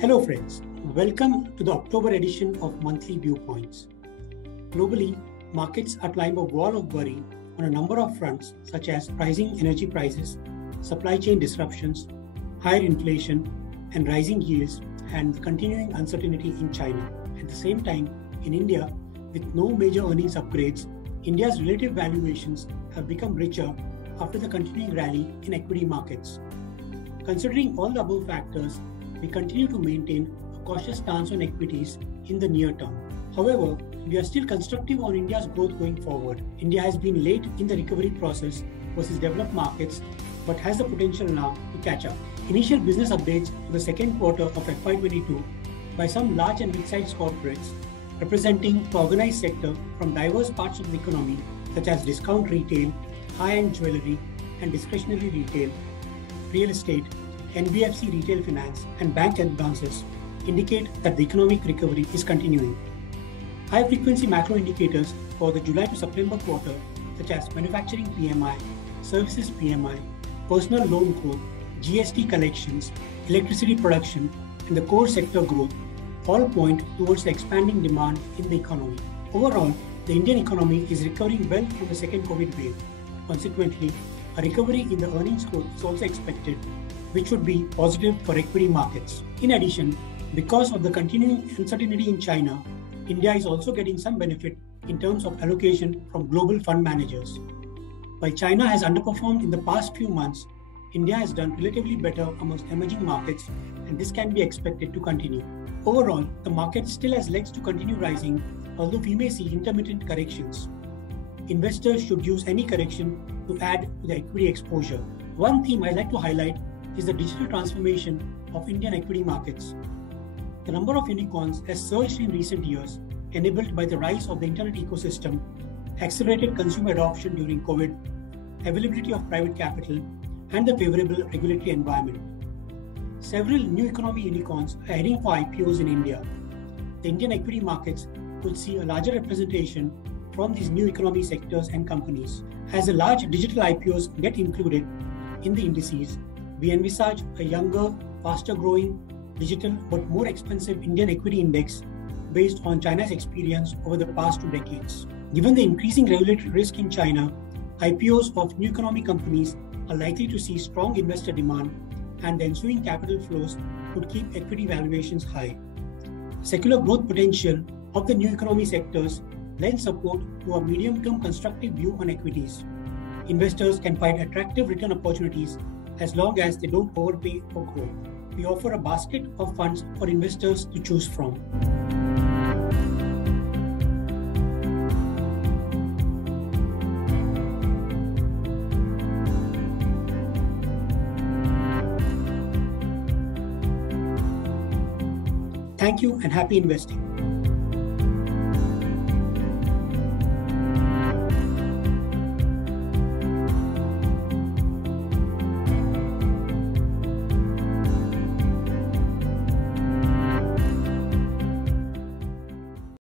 Hello friends, welcome to the October edition of Monthly Viewpoints. Globally, markets are climbing a wall of worry on a number of fronts such as rising energy prices, supply chain disruptions, higher inflation, and rising yields, and continuing uncertainty in China. At the same time, in India, with no major earnings upgrades, India's relative valuations have become richer after the continuing rally in equity markets. Considering all the above factors, we continue to maintain a cautious stance on equities in the near term. However, we are still constructive on India's growth going forward. India has been late in the recovery process versus developed markets, but has the potential now to catch up. Initial business updates for the second quarter of FY22 by some large and mid-sized corporates representing the organized sector from diverse parts of the economy such as discount retail, high-end jewelry and discretionary retail, real estate, NBFC retail finance and bank advances indicate that the economic recovery is continuing. High-frequency macro indicators for the July to September quarter such as manufacturing PMI, services PMI, personal loan growth, GST collections, electricity production and the core sector growth all point towards the expanding demand in the economy. Overall, the Indian economy is recovering well from the second COVID wave. Consequently, a recovery in the earnings growth is also expected, which would be positive for equity markets. In addition, because of the continuing uncertainty in China, India is also getting some benefit in terms of allocation from global fund managers. While China has underperformed in the past few months, India has done relatively better amongst emerging markets, and this can be expected to continue. Overall, the market still has legs to continue rising, although we may see intermittent corrections. Investors should use any correction to add to the equity exposure. One theme I'd like to highlight is the digital transformation of Indian equity markets. The number of unicorns has surged in recent years, enabled by the rise of the internet ecosystem, accelerated consumer adoption during COVID, availability of private capital, and the favorable regulatory environment. Several new economy unicorns are heading for IPOs in India. The Indian equity markets could see a larger representation from these new economy sectors and companies. As the large digital IPOs get included in the indices, we envisage a younger, faster-growing, digital but more expensive Indian equity index based on China's experience over the past 2 decades. Given the increasing regulatory risk in China, IPOs of new economy companies are likely to see strong investor demand, and the ensuing capital flows could keep equity valuations high. Secular growth potential of the new economy sectors lends support to a medium-term constructive view on equities. Investors can find attractive return opportunities as long as they don't overpay for growth. We offer a basket of funds for investors to choose from. Thank you and happy investing.